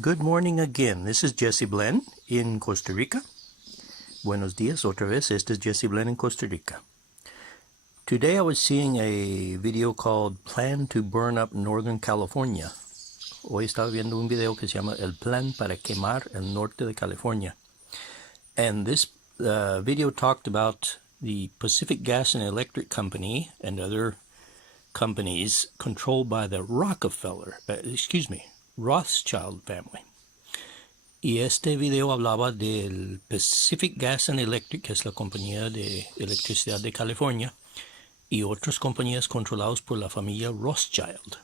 Good morning again. This is Jesse Blen in Costa Rica. Buenos días otra vez. Este es Jesse Blen in Costa Rica. Today I was seeing a video called Plan to Burn Up Northern California. Hoy estaba viendo un video que se llama El Plan para Quemar el Norte de California. And this video talked about the Pacific Gas and Electric Company and other companies controlled by the Rothschild family. Y este video hablaba del Pacific Gas and Electric, que es la compañía de electricidad de California, y otras compañías controladas por la familia Rothschild.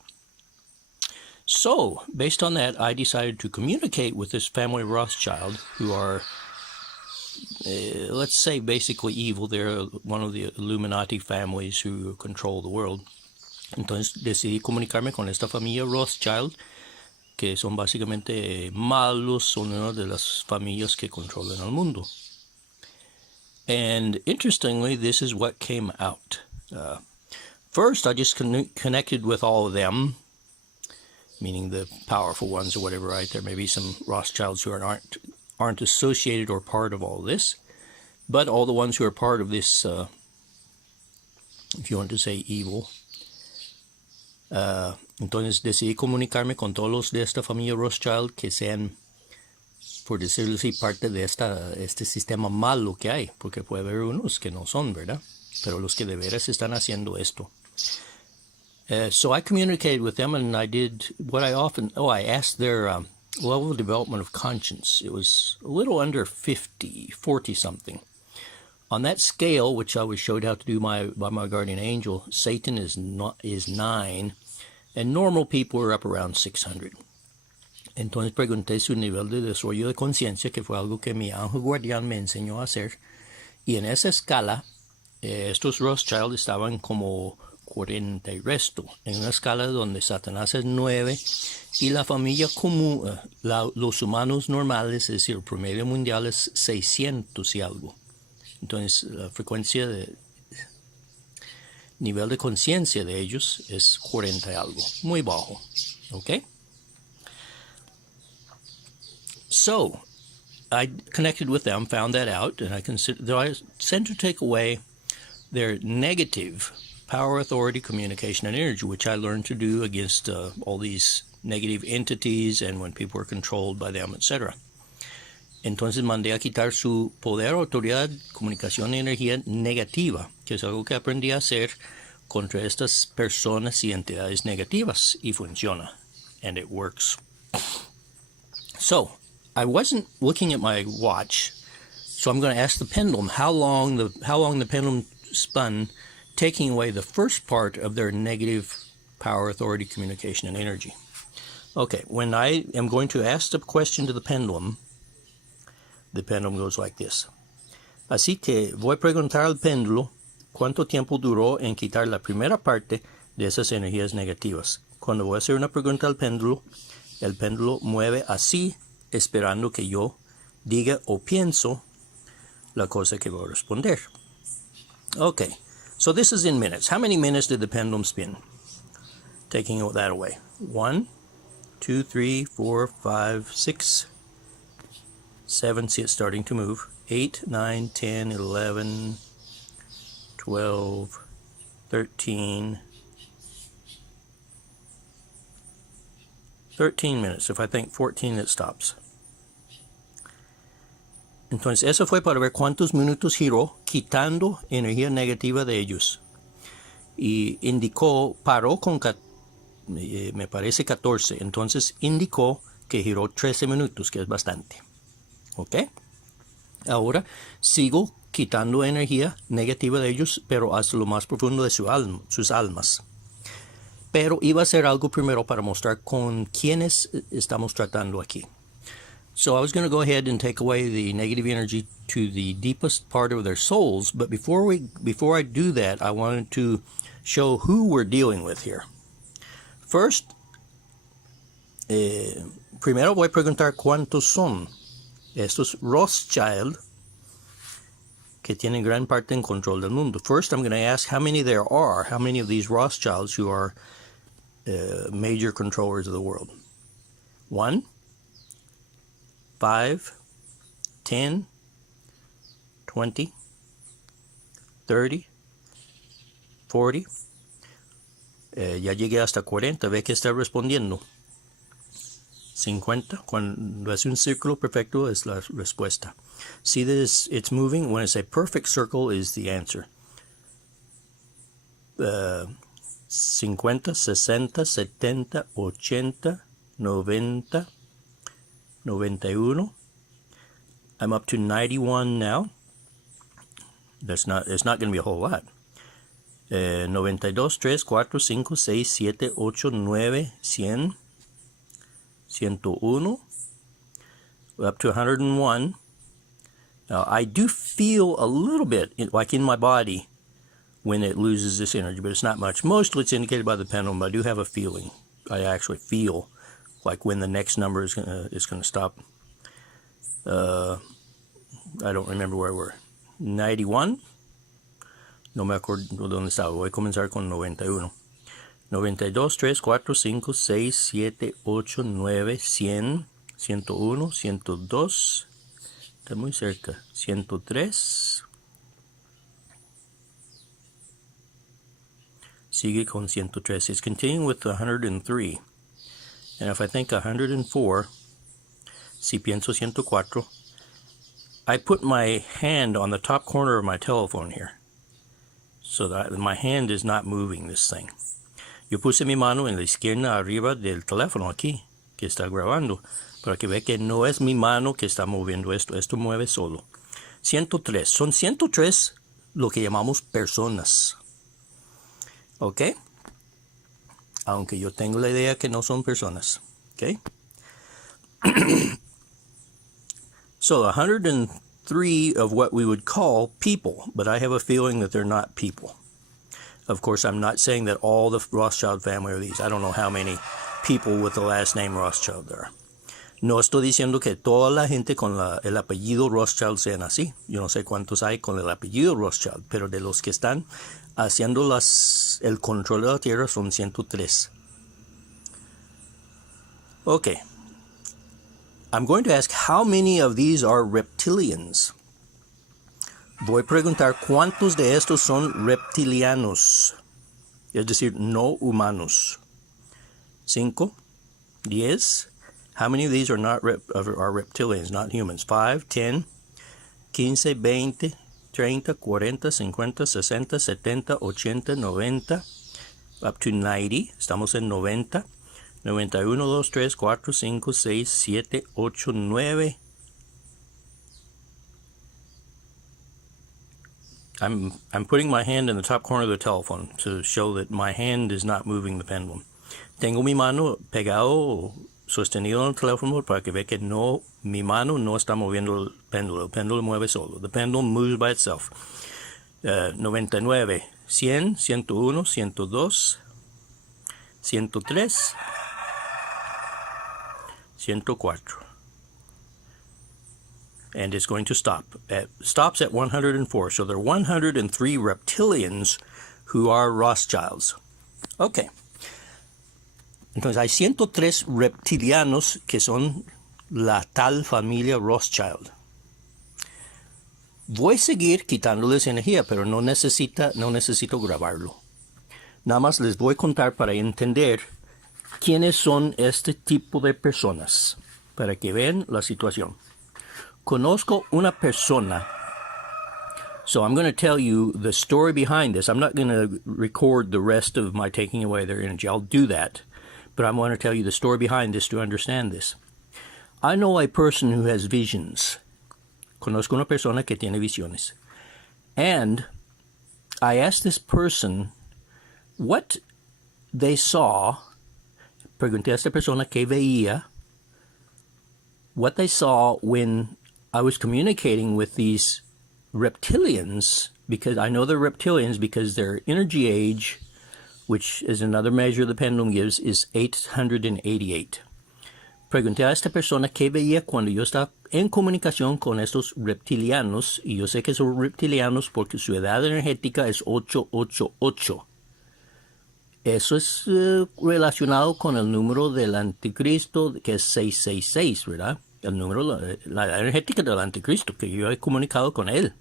So, based on that, I decided to communicate with this family Rothschild, who are, let's say, basically evil. They're one of the Illuminati families who control the world. Entonces decidí comunicarme con esta familia Rothschild, que son básicamente malos, son una de las familias que controlan el mundo. And interestingly, this is what came out. First, I just connected with all of them, meaning the powerful ones or whatever, right? There may be some Rothschilds who aren't associated or part of all this, but all the ones who are part of this, if you want to say evil. Entonces decidí comunicarme con todos los de esta familia Rothschild que sean, por decirlo así, parte de este sistema malo que hay, porque puede haber unos que no son, ¿verdad? Pero los que de veras están haciendo esto. So I communicated with them, and I did what I asked their level of development of conscience. It was a little under 40 something. On that scale, which I was showed how to do by my guardian angel, Satan is 9, and normal people are up around 600. Entonces pregunté su nivel de desarrollo de conciencia, que fue algo que mi ángel guardián me enseñó a hacer. Y en esa escala, estos Rothschild estaban como 40 y resto, en una escala donde Satanás es 9 y la familia común, los humanos normales, es decir, el promedio mundial es 600 y algo. Entonces, la frecuencia de nivel de conciencia de ellos es 40 y algo, muy bajo. Okay? So, I connected with them, found that out, and I sent to take away their negative power, authority, communication, and energy, which I learned to do against all these negative entities and when people are controlled by them, etc. Entonces mandé a quitar su poder, autoridad, comunicación y energía negativa, que es algo que aprendí a hacer contra estas personas y entidades negativas, y funciona, and it works. So, I wasn't looking at my watch, so I'm going to ask the pendulum how long the pendulum spun, taking away the first part of their negative power, authority, communication, and energy. Okay, when I am going to ask the question to the pendulum goes like this. Así que voy a preguntar al péndulo cuánto tiempo duró en quitar la primera parte de esas energías negativas. Cuando voy a hacer una pregunta al péndulo, el péndulo mueve así, esperando que yo diga o pienso la cosa que voy a responder. Okay, so this is in minutes. How many minutes did the pendulum spin? Taking that away. 1, 2, 3, 4, 5, 6, 7, see it's starting to move. 8, 9, 10, 11, 12, 13 minutes. If I think 14, it stops. Entonces, eso fue para ver cuántos minutos giró quitando energía negativa de ellos. Y paró con, me parece 14. Entonces, indicó que giró 13 minutos, que es bastante. ¿Ok? Ahora sigo quitando energía negativa de ellos, pero hasta lo más profundo de sus almas. Pero iba a hacer algo primero para mostrar con quiénes estamos tratando aquí. So I was going to go ahead and take away the negative energy to the deepest part of their souls, but before I do that, I wanted to show who we're dealing with here. First, primero voy a preguntar cuántos son estos Rothschild que tienen gran parte en control del mundo. First, I'm going to ask how many there are, how many of these Rothschilds who are major controllers of the world. 1, 5, 10, 20, 30, 40. Ya llegué hasta 40. Ve que está respondiendo. 50. Cuando hace un círculo perfecto es la respuesta. See this? It's moving. When it's a perfect circle is the answer. 50, 60, 70, 80, 90, 91. I'm up to 91 now. It's not going to be a whole lot. 92, 3, 4, 5, 6, 7, 8, 9, 100, 101, up to 101. Now, I do feel a little bit, like in my body, when it loses this energy, but it's not much. Mostly it's indicated by the pendulum, but I do have a feeling. I actually feel like when the next number is gonna stop. I don't remember where we're. 91. No me acuerdo dónde estaba. Voy a comenzar con 91. 92, 3, 4, 5, 6, 7, 8, 9, 100, 101, 102. Está muy cerca. 103. Sigue con 103. It's continuing with 103. And if I think 104, si pienso 104, I put my hand on the top corner of my telephone here, so that my hand is not moving this thing. Yo puse mi mano en la izquierda arriba del teléfono aquí, que está grabando, para que vea que no es mi mano que está moviendo esto. Esto mueve solo. 103. Son 103 lo que llamamos personas. ¿Ok? Aunque yo tengo la idea que no son personas. ¿Ok? So 103 of what we would call people, but I have a feeling that they're not people. Of course, I'm not saying that all the Rothschild family are these. I don't know how many people with the last name Rothschild there are. No estoy diciendo que toda la gente con el apellido Rothschild sean así. Yo no sé cuántos hay con el apellido Rothschild, pero de los que están haciendo el control de la tierra son 103. Okay. I'm going to ask how many of these are reptilians. Voy a preguntar cuántos de estos son reptilianos, es decir, no humanos. 5, 10. How many of these are not are reptilians, not humans? 5, 10, 15, 20, 30, 40, 50, 60, 70, 80, 90, up to 90. Estamos en 90. 91, 2, 3, 4, 5, 6, 7, 8, 9. I'm putting my hand in the top corner of the telephone to show that my hand is not moving the pendulum. Tengo mi mano pegado, sostenido en el teléfono para que vea que no, mi mano no está moviendo el péndulo. El péndulo mueve solo. The pendulum moves by itself. 99, 100, 101, 102, 103. 104. And it's going to stop. Stops at 104. So there are 103 reptilians who are Rothschilds. Okay. Entonces hay 103 reptilianos que son la tal familia Rothschild. Voy a seguir quitándoles energía, pero no necesito grabarlo. Nada más les voy a contar para entender quiénes son este tipo de personas, para que vean la situación. Conozco una persona, so I'm going to tell you the story behind this. I'm not going to record the rest of my taking away their energy. I'll do that, but I'm going to tell you the story behind this to understand this. I know a person who has visions. Conozco una persona que tiene visiones. And I asked this person what they saw. Pregunté a esta persona qué veía, what they saw when I was communicating with these reptilians, because I know they're reptilians because their energy age, which is another measure the pendulum gives, is 888. Pregunté a esta persona qué veía cuando yo estaba en comunicación con estos reptilianos, y yo sé que son reptilianos porque su edad energética es 888. Eso es relacionado con el número del anticristo, que es 666, ¿verdad? El número, la edad energética del anticristo, que yo he comunicado con él,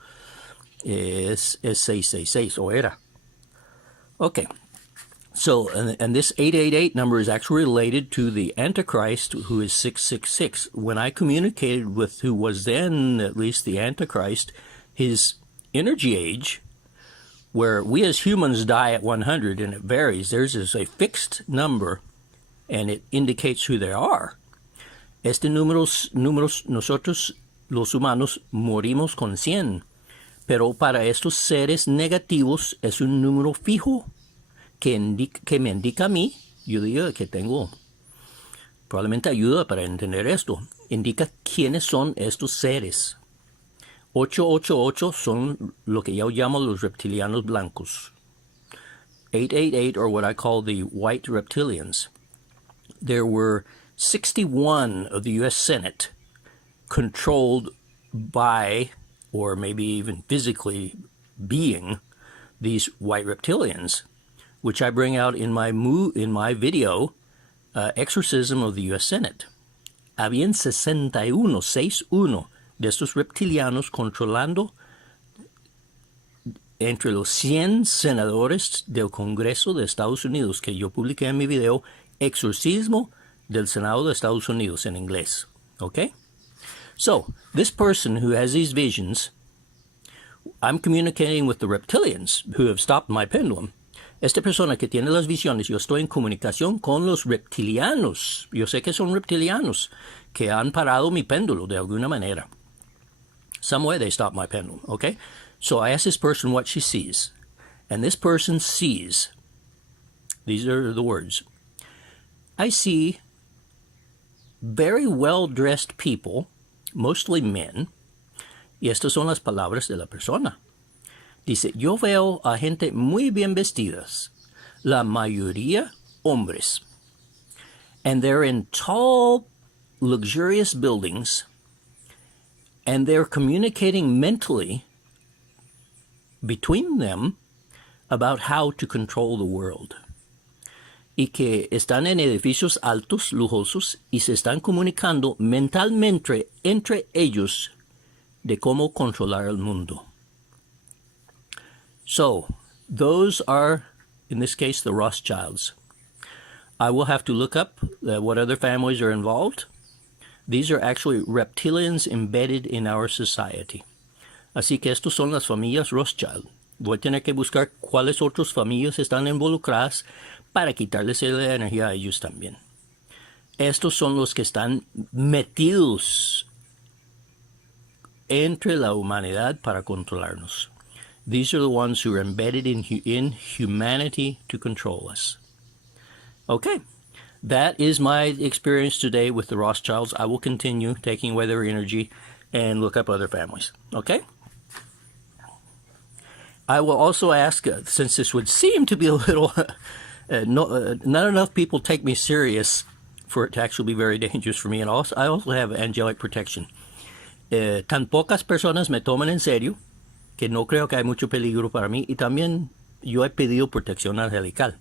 es 666, o era. Okay. So, and this 888 number is actually related to the Antichrist, who is 666. When I communicated with who was then at least the Antichrist, his energy age, where we as humans die at 100 and it varies, theirs is a fixed number and it indicates who they are. Números, nosotros los humanos morimos con 100, pero para estos seres negativos es un número fijo que me indica a mí, yo digo que tengo probablemente ayuda para entender esto, indica quiénes son estos seres. 888 son lo que yo llamo los reptilianos blancos. 888 are what I call the white reptilians. There were 61 of the U.S. Senate controlled by, or maybe even physically being, these white reptilians, which I bring out in my video, Exorcism of the U.S. Senate. Habían 61 de estos reptilianos controlando entre los 100 senadores del Congreso de Estados Unidos, que yo publiqué en mi video, Exorcismo del Senado de Estados Unidos en inglés. Okay? So, this person who has these visions, I'm communicating with the reptilians who have stopped my pendulum. Esta persona que tiene las visiones, yo estoy en comunicación con los reptilianos. Yo sé que son reptilianos que han parado mi péndulo de alguna manera. Some way they stop my pendulum, okay? So I ask this person what she sees. And this person sees, these are the words, I see very well-dressed people, mostly men, y estas son las palabras de la persona. Dice, yo veo a gente muy bien vestidas, la mayoría hombres, and they're in tall, luxurious buildings, and they're communicating mentally between them about how to control the world. Y que están en edificios altos, lujosos, y se están comunicando mentalmente entre ellos de cómo controlar el mundo. So, those are, in this case, the Rothschilds. I will have to look up what other families are involved. These are actually reptilians embedded in our society. Así que estos son las familias Rothschild. Voy a tener que buscar cuáles otras familias están involucradas para quitarles la energía a ellos también. Estos son los que están metidos entre la humanidad para controlarnos. These are the ones who are embedded in humanity to control us. Okay, that is my experience today with the Rothschilds. I will continue taking away their energy and look up other families. Okay? I will also ask, since this would seem to be a little, not enough people take me serious for it to actually be very dangerous for me, and I also have angelic protection. Tan pocas personas me toman en serio que no creo que hay mucho peligro para mí, y también yo he pedido protección angelical.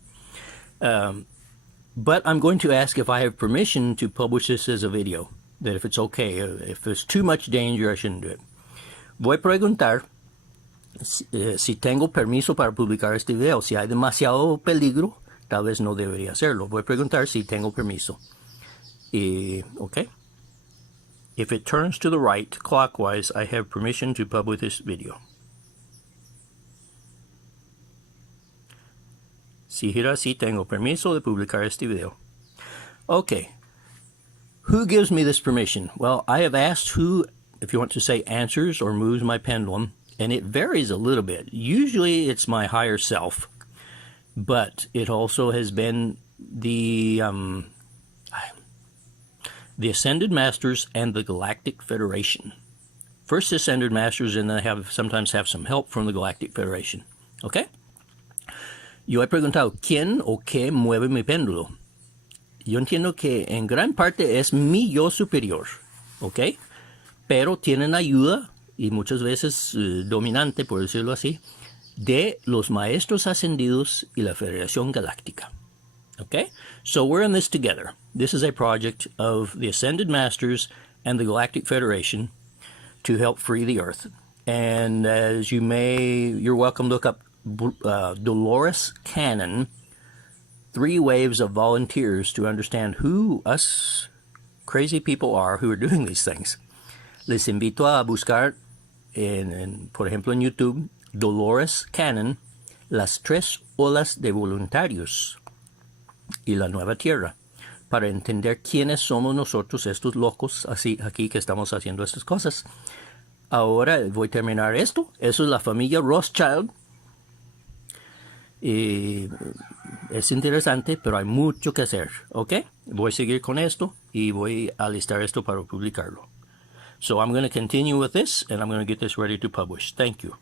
But I'm going to ask if I have permission to publish this as a video, that if it's okay, if there's too much danger, I shouldn't do it. Voy a preguntar si tengo permiso para publicar este video. Si hay demasiado peligro, tal vez no debería hacerlo. Voy a preguntar si tengo permiso. Okay. If it turns to the right, clockwise, I have permission to publish this video. Si gira así, tengo permiso de publicar este video. Okay. Who gives me this permission? Well, I have asked who, if you want to say, answers or moves my pendulum, and it varies a little bit. Usually it's my higher self, but it also has been the Ascended Masters and the Galactic Federation. First the Ascended Masters, and then sometimes have some help from the Galactic Federation. Okay? Yo he preguntado, ¿quién o qué mueve mi péndulo? Yo entiendo que en gran parte es mi yo superior, ¿ok? Pero tienen ayuda, y muchas veces dominante, por decirlo así, de los maestros ascendidos y la Federación Galáctica. Okay? So we're in this together. This is a project of the Ascended Masters and the Galactic Federation to help free the Earth. And as you're welcome to look up Dolores Cannon, 3 waves of volunteers to understand who us crazy people are who are doing these things. Les invito a buscar, por ejemplo, en YouTube, Dolores Cannon, las 3 olas de voluntarios y la nueva Tierra, para entender quiénes somos nosotros, estos locos así aquí que estamos haciendo estas cosas. Ahora voy a terminar esto. Eso es la familia Rothschild. Y es interesante, pero hay mucho que hacer, ¿ok? Voy a seguir con esto y voy a listar esto para publicarlo. So I'm going to continue with this, and I'm going to get this ready to publish. Thank you.